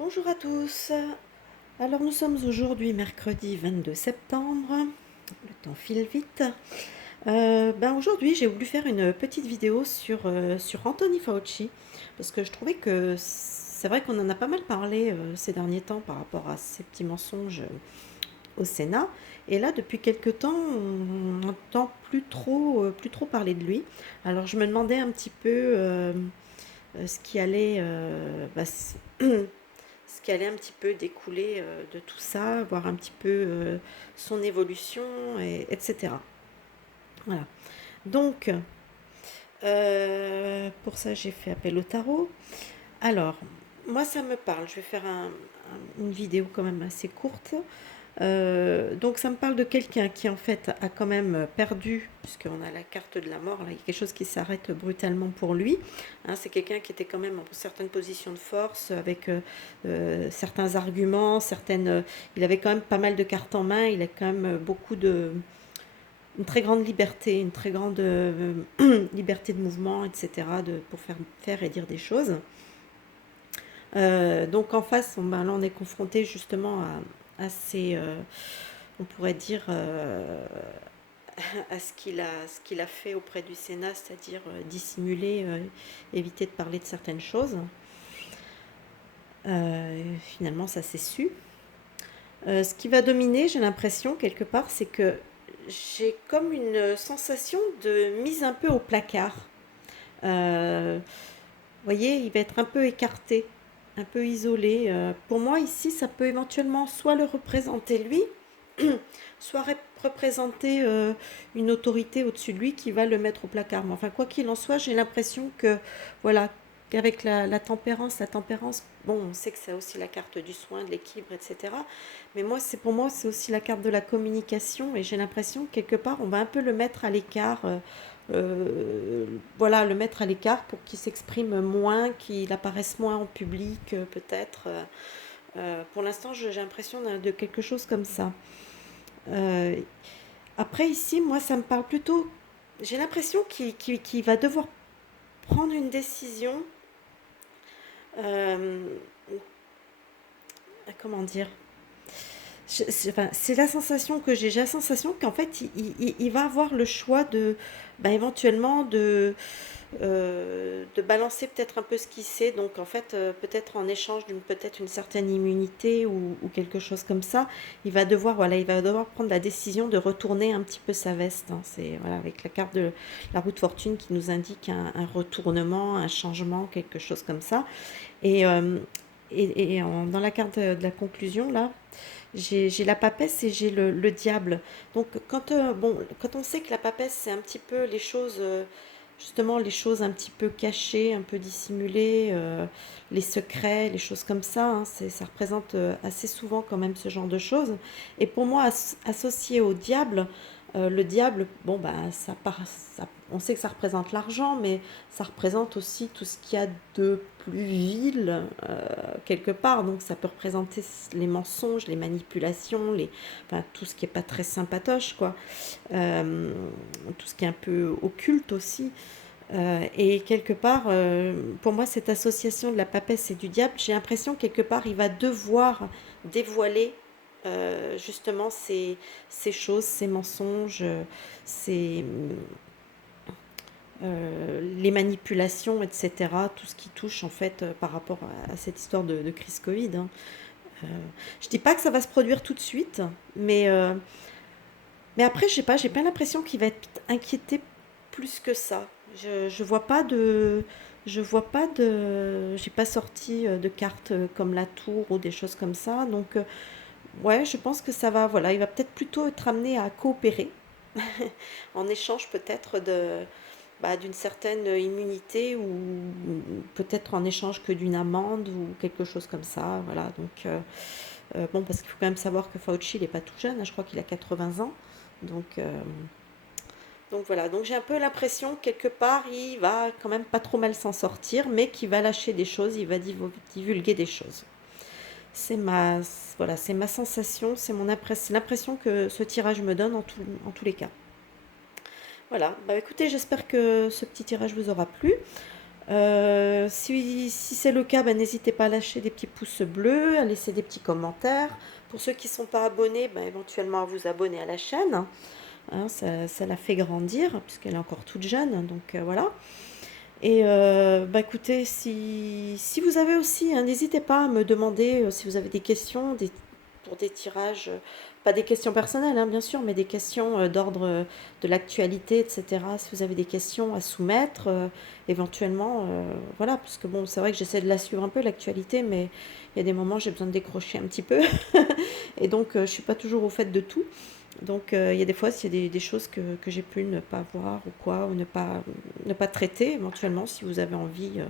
Bonjour à tous. Alors nous sommes aujourd'hui mercredi 22 septembre. Le temps file vite. Aujourd'hui j'ai voulu faire une petite vidéo sur Anthony Fauci parce que je trouvais que c'est vrai qu'on en a pas mal parlé ces derniers temps par rapport à ces petits mensonges au Sénat. Et là depuis quelque temps on n'entend plus trop parler de lui. Alors je me demandais un petit peu ce qui allait ce qui allait un petit peu découler de tout ça, voir un petit peu son évolution, etc. Voilà. Donc, pour ça, j'ai fait appel au tarot. Alors, moi, ça me parle. Je vais faire une vidéo quand même assez courte. Donc ça me parle de quelqu'un qui en fait a quand même perdu, puisqu'on a la carte de la mort, là, il y a quelque chose qui s'arrête brutalement pour lui. Hein, c'est quelqu'un qui était quand même en certaines positions de force, avec certains arguments, il avait quand même pas mal de cartes en main, il a quand même une très grande liberté, une très grande liberté de mouvement, etc., pour faire et dire des choses. Donc en face, là on est confronté justement à ces, on pourrait dire, à ce qu'il a fait auprès du Sénat, c'est-à-dire dissimuler, éviter de parler de certaines choses. Finalement, ça s'est su. Ce qui va dominer, j'ai l'impression, quelque part, c'est que j'ai comme une sensation de mise un peu au placard. Vous voyez, il va être un peu écarté, un peu isolé. Pour moi, ici, ça peut éventuellement soit le représenter lui, soit représenter une autorité au-dessus de lui qui va le mettre au placard. Mais enfin, quoi qu'il en soit, j'ai l'impression que, voilà, qu'avec la tempérance, bon, on sait que c'est aussi la carte du soin, de l'équilibre, etc. Mais pour moi, c'est aussi la carte de la communication, et j'ai l'impression que quelque part, on va un peu le mettre à l'écart. Voilà, le mettre à l'écart pour qu'il s'exprime moins, qu'il apparaisse moins en public, peut-être. Pour l'instant, j'ai l'impression de quelque chose comme ça. Euh, Après, ici, moi, ça me parle plutôt. J'ai l'impression qu'il va devoir prendre une décision. euh, Comment dire? Enfin, c'est la sensation que j'ai. J'ai la sensation qu'en fait, il va avoir le choix éventuellement de balancer peut-être un peu ce qu'il sait. Donc en fait, peut-être en échange peut-être une certaine immunité ou quelque chose comme ça, il va devoir prendre la décision de retourner un petit peu sa veste. Hein. C'est voilà, avec la carte de la roue de fortune qui nous indique un retournement, un changement, quelque chose comme ça. Et, dans la carte de la conclusion là, j'ai la papesse et j'ai le diable. Donc quand on sait que la papesse c'est un petit peu les choses, justement les choses un petit peu cachées, un peu dissimulées, les secrets, les choses comme ça, hein, ça représente assez souvent quand même ce genre de choses. Et pour moi, associé au diable, le diable, bon bah on sait que ça représente l'argent, mais ça représente aussi tout ce qu'il y a de plus vil quelque part. Donc ça peut représenter les mensonges, les manipulations, enfin, tout ce qui n'est pas très sympatoche, quoi. Euh, Tout ce qui est un peu occulte aussi. Et quelque part, pour moi, cette association de la papesse et du diable, j'ai l'impression quelque part, il va devoir dévoiler justement ces choses, ces mensonges, ces, les manipulations, etc. Tout ce qui touche en fait par rapport à cette histoire de crise Covid. Hein. Euh, je dis pas que ça va se produire tout de suite, mais après, je sais pas, j'ai pas l'impression qu'il va être inquiété plus que ça. Je vois pas de. J'ai pas sorti de cartes comme la tour ou des choses comme ça. Donc, ouais, je pense que ça va. Voilà, il va peut-être plutôt être amené à coopérer en échange peut-être d'une certaine immunité ou peut-être en échange que d'une amende ou quelque chose comme ça. Voilà, donc bon, parce qu'il faut quand même savoir que Fauci, il n'est pas tout jeune, hein, je crois qu'il a 80 ans. Donc, euh, donc voilà, donc j'ai un peu l'impression que quelque part, il va quand même pas trop mal s'en sortir, mais qu'il va lâcher des choses, il va divulguer des choses. C'est ma, voilà, c'est ma sensation, c'est l'impression que ce tirage me donne en tous les cas. Voilà, bah écoutez, j'espère que ce petit tirage vous aura plu. Si c'est le cas, bah, n'hésitez pas à lâcher des petits pouces bleus, à laisser des petits commentaires. Pour ceux qui ne sont pas abonnés, bah, éventuellement à vous abonner à la chaîne. Hein, ça la fait grandir, puisqu'elle est encore toute jeune, donc voilà. Et bah, écoutez, si vous avez aussi, hein, n'hésitez pas à me demander si vous avez des questions pour des tirages, pas des questions personnelles, hein, bien sûr, mais des questions d'ordre de l'actualité, etc. Si vous avez des questions à soumettre, éventuellement, voilà, parce que bon, c'est vrai que j'essaie de la suivre un peu, l'actualité, mais il y a des moments, j'ai besoin de décrocher un petit peu. Et donc, je suis pas toujours au fait de tout. Donc, il y a des fois, s'il y a des choses que j'ai pu ne pas voir ou quoi, ou ne pas traiter, éventuellement, si vous avez envie,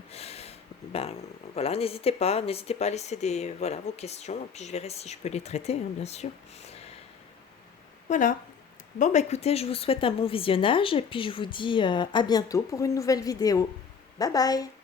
ben voilà, n'hésitez pas à laisser voilà, vos questions, et puis je verrai si je peux les traiter, hein, bien sûr. Voilà. Bon, bah écoutez, je vous souhaite un bon visionnage, et puis je vous dis à bientôt pour une nouvelle vidéo. Bye bye!